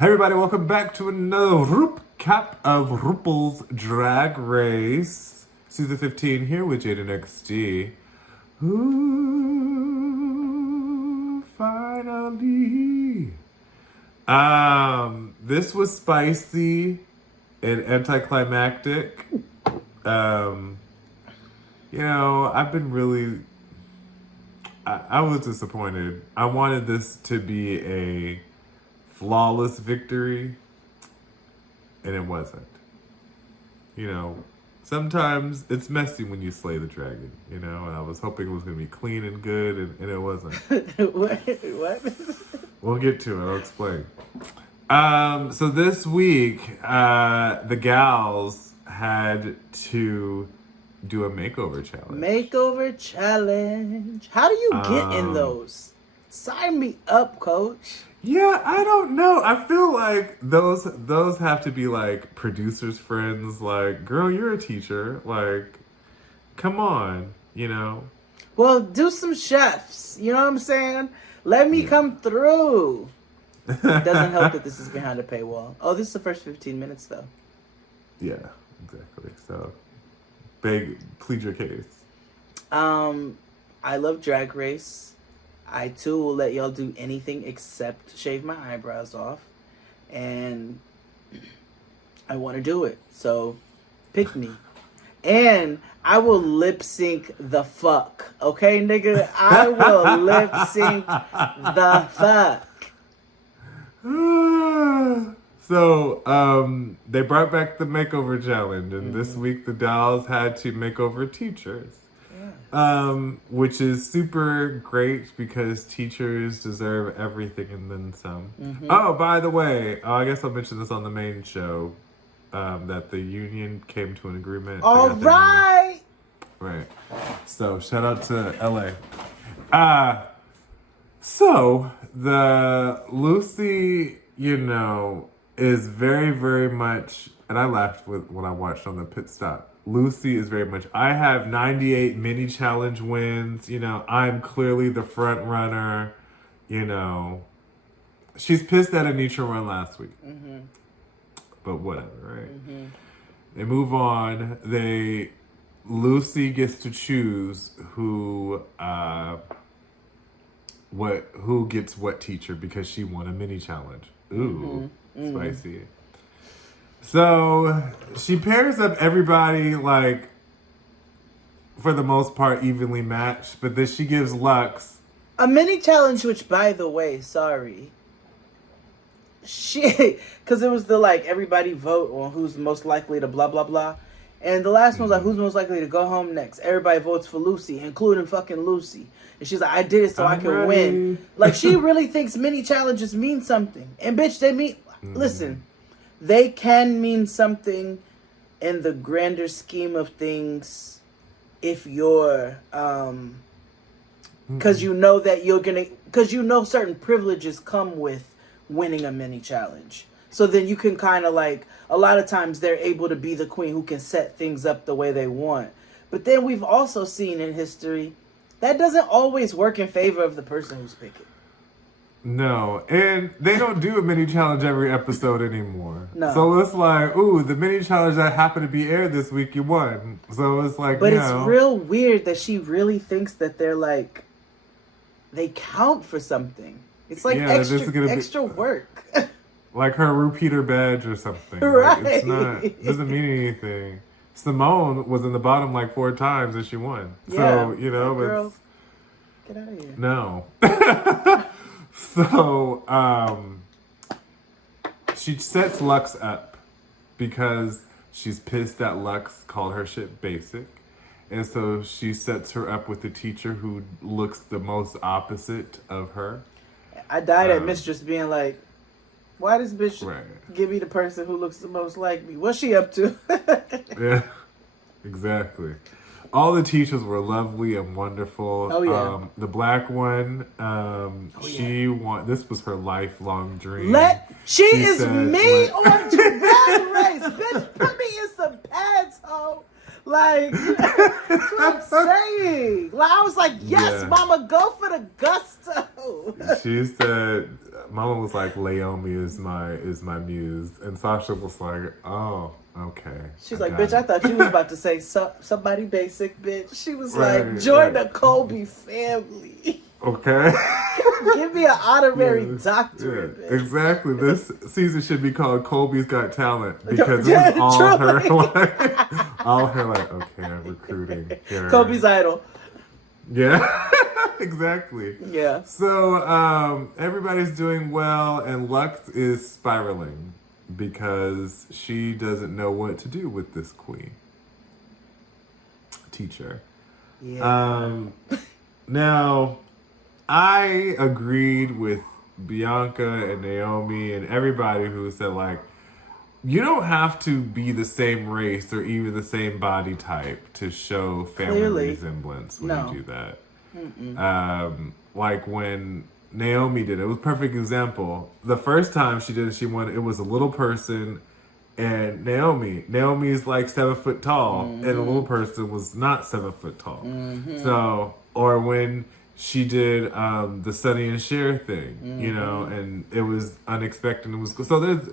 Hey everybody, welcome back to another recap of RuPaul's Drag Race. Season 15 here with Jade and XD. Ooh, finally. This was spicy and anticlimactic. I've been really... I was disappointed. I wanted this to be a flawless victory, and it wasn't. Sometimes it's messy when you slay the dragon, and I was hoping it was going to be clean and good, and it wasn't. What? We'll get to it. I'll explain. So this week, the gals had to do a makeover challenge. Makeover challenge. How do you get in those? Sign me up, coach. Yeah, I don't know. I feel like those have to be like producers' friends. Like, girl, you're a teacher. Like, come on, Well, do some chefs. You know what I'm saying? Let me come through. It doesn't help that this is behind a paywall. Oh, this is the first 15 minutes, though. Yeah, exactly. So, plead your case. I love Drag Race. I, too, will let y'all do anything except shave my eyebrows off. And I want to do it. So, pick me. And I will lip sync the fuck. Okay, nigga? I will lip sync the fuck. So, they brought back the makeover challenge. And this week, the dolls had to make over teachers. Which is super great because teachers deserve everything and then some. Oh, by the way, I guess I'll mention this on the main show, that the union came to an agreement. All right. Right. So, shout out to LA. So, the Lucy, is very, very much, and I laughed when I watched on the pit stop. Lucy is very much, I have 98 mini challenge wins. I'm clearly the front runner. She's pissed at Anitra run last week. But whatever, right? They move on. Lucy gets to choose who gets what teacher because she won a mini challenge. Ooh, spicy. So, she pairs up everybody, like, for the most part, evenly matched. But then she gives Lux a mini challenge, which, by the way, sorry. Because it was everybody vote on who's most likely to blah, blah, blah. And the last one was who's most likely to go home next. Everybody votes for Lucy, including fucking Lucy. And she's like, I did it so I can win. Like, she really thinks mini challenges mean something. And, bitch, they mean... Listen... They can mean something in the grander scheme of things if you're, because that certain privileges come with winning a mini challenge. So then you can kind of a lot of times they're able to be the queen who can set things up the way they want. But then we've also seen in history that doesn't always work in favor of the person who's picking. No, and they don't do a mini challenge every episode anymore. No. So it's like, ooh, the mini challenge that happened to be aired this week, you won. So it's like, but it's real weird that she really thinks that they're they count for something. It's extra work. Like her repeater badge or something. Right. It doesn't mean anything. Simone was in the bottom 4 times and she won. Yeah. So, girl, get out of here. No. So, she sets Lux up because she's pissed that Lux called her shit basic. And so she sets her up with the teacher who looks the most opposite of her. I died at Mistress being like, why does bitch give me the person who looks the most like me? What's she up to? Yeah, exactly. All the teachers were lovely and wonderful. Oh, yeah. The black one, this was her lifelong dream. She is me on Drag Race. Bitch, put me in some pads, ho. That's what I'm saying. I was like, yes, mama, go for the gusto. She said, Mama was like, Naomi is my muse, and Sasha was like, oh, okay. She's like, bitch, I thought you was about to say somebody basic, bitch. She was like, Right, join right. the Colby family. Okay. Give me an honorary doctorate, Yeah, bitch. exactly. This season should be called Colby's Got Talent because it was all her okay, I'm recruiting here. Kobe's idol. Yeah, exactly. Yeah. So everybody's doing well, and Lux is spiraling because she doesn't know what to do with this queen teacher. Yeah. Now, I agreed with Bianca and Naomi and everybody who said, like, you don't have to be the same race or even the same body type to show family Clearly. resemblance when No. you do that. Like when Naomi did it was a perfect example. The first time she did it, it was a little person, and Naomi's like 7 foot tall, and the little person was not 7 foot tall. So, or when she did the Sonny and Cher thing, you know, and it was unexpected. It was so there's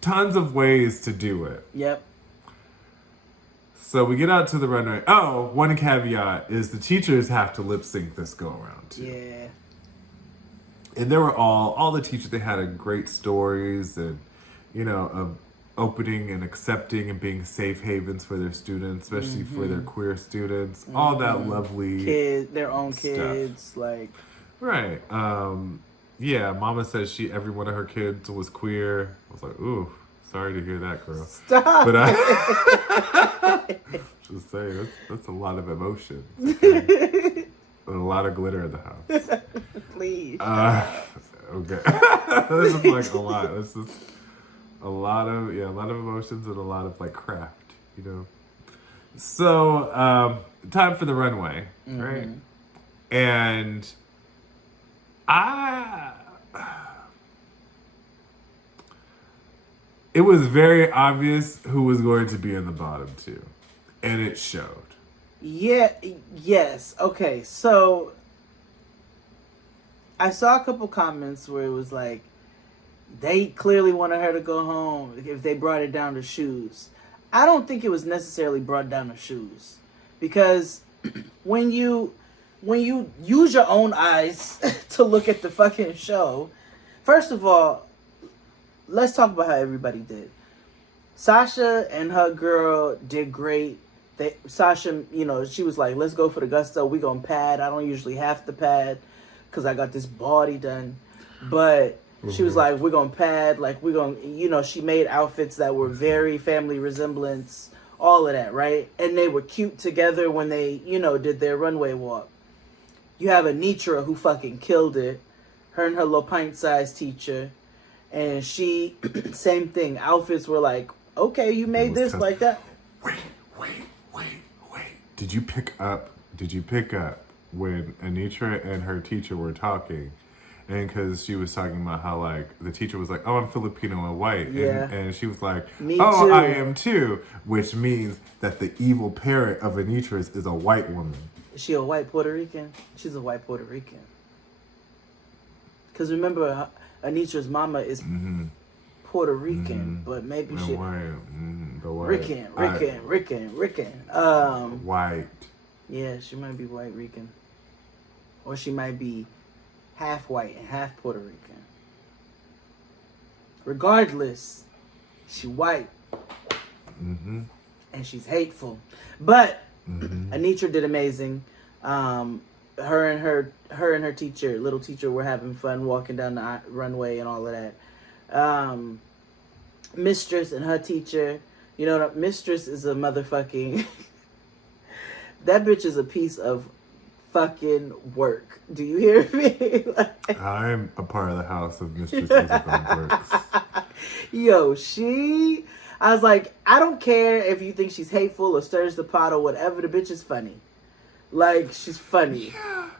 tons of ways to do it. Yep. So we get out to the runway. Oh, one caveat is the teachers have to lip sync this go around too. Yeah. And there were all the teachers, they had great stories and, you know, of opening and accepting and being safe havens for their students, especially for their queer students. All that lovely Their own stuff. kids, like. Right. Yeah, Mama said every one of her kids was queer. I was like, ooh, sorry to hear that, girl. Stop. But I just saying, that's a lot of emotions. Okay? And a lot of glitter in the house. Please. Okay. This is like a lot. This is a lot of emotions and a lot of like craft, you know. So, time for the runway, right? And it was very obvious who was going to be in the bottom two, and it showed. Yeah, yes. Okay, so I saw a couple comments where it was like, they clearly wanted her to go home if they brought it down to shoes. I don't think it was necessarily brought down to shoes, because when you use your own eyes to look at the fucking show, first of all, let's talk about how everybody did. Sasha and her girl did great. Sasha, you know, she was like, let's go for the gusto. We gonna pad. I don't usually have to pad because I got this body done. But she was like, we're gonna pad. Like, we're gonna, you know, she made outfits that were very family resemblance, all of that, right? And they were cute together when they, you know, did their runway walk. You have Anitra who fucking killed it. Her and her little pint-sized teacher. And she, same thing. Outfits were like, okay, you made this like that. Wait. Did you pick up when Anitra and her teacher were talking? And because she was talking about how, like, the teacher was like, oh, I'm Filipino and white. Yeah. And she was like, Me oh, too. I am too. Which means that the evil parent of Anitra is a white woman. Is she a white Puerto Rican? She's a white Puerto Rican. Because remember, Anitra's mama is Puerto Rican, but maybe she... Rican. White. Yeah, she might be white Rican. Or she might be half white and half Puerto Rican. Regardless, she white. And she's hateful. But Anitra did amazing. Her and her teacher, little teacher, were having fun walking down the runway and all of that. Mistress and her teacher, you know, Mistress is a motherfucking... that bitch is a piece of fucking work. Do you hear me? I'm a part of the house of Mistress Isabel Burks. Yo, I was like, I don't care if you think she's hateful or stirs the pot or whatever. The bitch is funny. Like, she's funny. Yeah.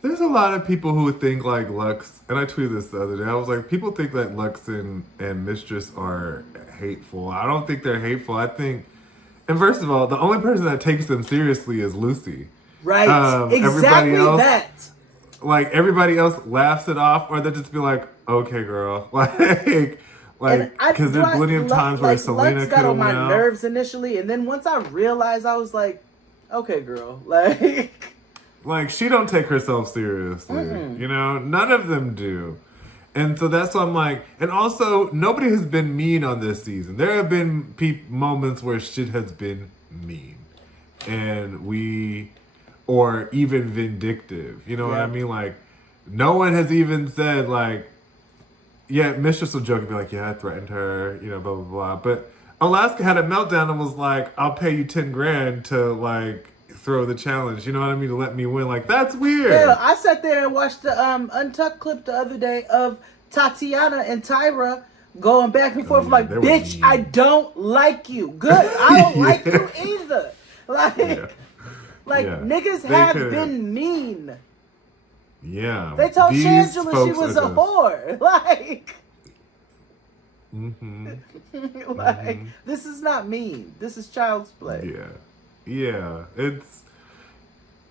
There's a lot of people who think like Lux, and I tweeted this the other day. I was like, people think that Lux and Mistress are hateful. I don't think they're hateful. I think, and first of all, the only person that takes them seriously is Lucy. Right. Exactly everybody else, that. Like, everybody else laughs it off, or they just be like, okay, girl. Like, because there's plenty of times where like, Selena Lux could got have on my went out. nerves initially, and then once I realized, I was like, okay, girl, like, Like, she don't take herself seriously. You know, none of them do. And so that's why I'm like, and also, nobody has been mean on this season. There have been moments where shit has been mean. And or even vindictive. You know what I mean? Like, no one has even said, like, yeah, Mistress will joke and be like, yeah, I threatened her, you know, blah, blah, blah. But Alaska had a meltdown and was like, I'll pay you 10 grand to, like, throw the challenge. You know what I mean? To let me win. Like, that's weird. Yeah, I sat there and watched the Untucked clip the other day of Tatiana and Tyra going back and forth like, bitch, I don't like you. Good. I don't like you either. Like, niggas have been mean. Yeah. They told Shangela she was a whore. Like, this is not mean. This is child's play. Yeah. Yeah. It's,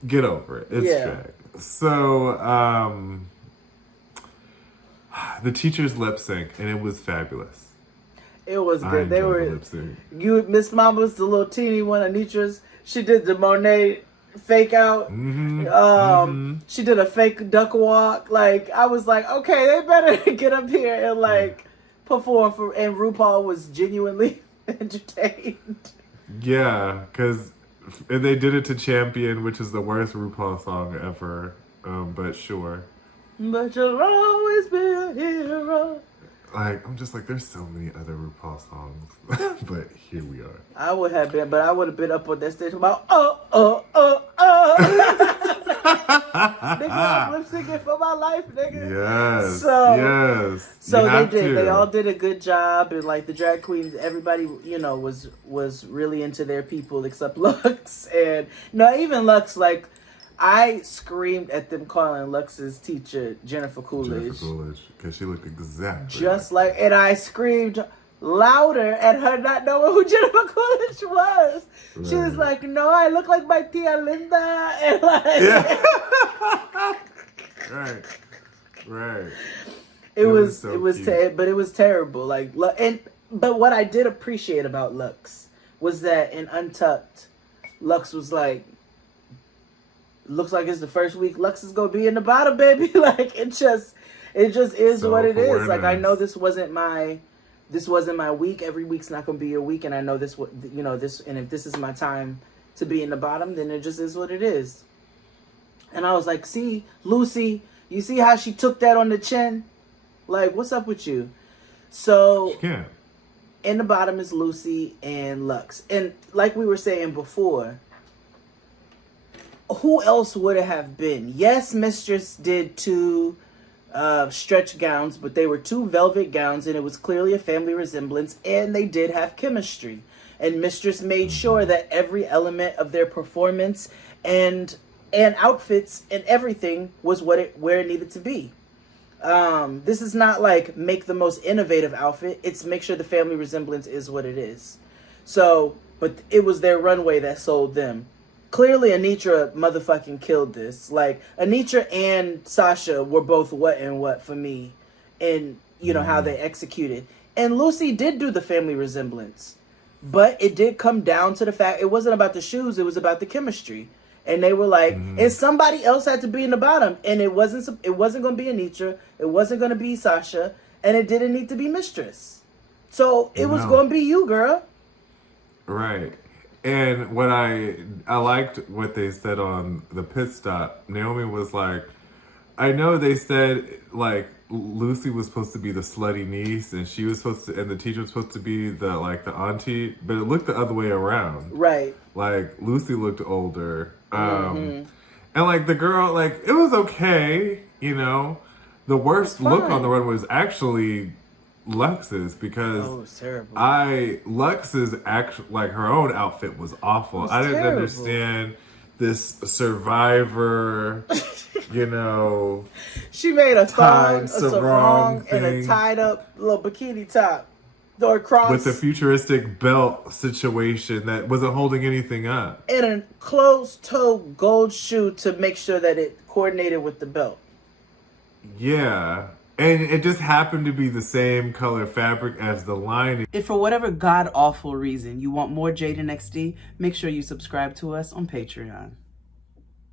get over it. It's drag. So, the teachers lip sync, and it was fabulous. It was good. They were lip sync. Miss Mama's the little teeny one. Anitra's, she did the Monet fake out. She did a fake duck walk. Like, I was like, okay, they better get up here and like perform for. And RuPaul was genuinely entertained. Yeah, because they did it to Champion, which is the worst RuPaul song ever. But sure. But you'll always be a hero. Like, I'm just like, there's so many other RuPaul songs. But here we are. I would have been, but I would have been up on that stage about, nigga, I'm lip syncing for my life, nigga. Yes. So they did. They all did a good job, and like the drag queens, everybody, you know, was really into their people except Lux, and no, even Lux, like, I screamed at them calling Lux's teacher Jennifer Coolidge. Because she looked exactly just like, and I screamed louder at her not knowing who Jennifer Coolidge was. Right. She was like, no, I look like my tia Linda. And like, right. It was but it was terrible. Like, but what I did appreciate about Lux was that in Untucked, Lux was like, looks like it's the first week Lux is gonna be in the bottom, baby. Like, it just is what it is. Like, I know this wasn't my week. Every week's not gonna be your week, and I know this. You know this, and if this is my time to be in the bottom, then it just is what it is. And I was like, see, Lucy, you see how she took that on the chin? Like, what's up with you? So, in the bottom is Lucy and Lux, and like we were saying before, who else would it have been? Yes, Mistress did 2 stretch gowns, but they were 2 velvet gowns, and it was clearly a family resemblance, and they did have chemistry. And Mistress made sure that every element of their performance and outfits and everything was where it needed to be. This is not like make the most innovative outfit. It's make sure the family resemblance is what it is. So, but it was their runway that sold them. Clearly, Anitra motherfucking killed this. Like, Anitra and Sasha were both what for me, and you know how they executed. And Lucy did do the family resemblance, but it did come down to the fact it wasn't about the shoes; it was about the chemistry. And they were like, and somebody else had to be in the bottom, and it wasn't going to be Anitra, it wasn't going to be Sasha, and it didn't need to be Mistress. So it was going to be you, girl. Right. And what I liked what they said on the pit stop. Naomi was like, I know they said like Lucy was supposed to be the slutty niece, and she was supposed to, and the teacher was supposed to be the auntie, but it looked the other way around. Right. Like Lucy looked older, and like the girl, like it was okay, you know. The worst look on the runway was actually Lux's, because Lux's actually, like, her own outfit was awful. I didn't understand this Survivor, you know. She made a sarong and a tied up little bikini top. Or cross. With a futuristic belt situation that wasn't holding anything up. And a closed toe gold shoe to make sure that it coordinated with the belt. Yeah. And it just happened to be the same color fabric as the lining. If for whatever god-awful reason you want more Jade and XD, make sure you subscribe to us on Patreon.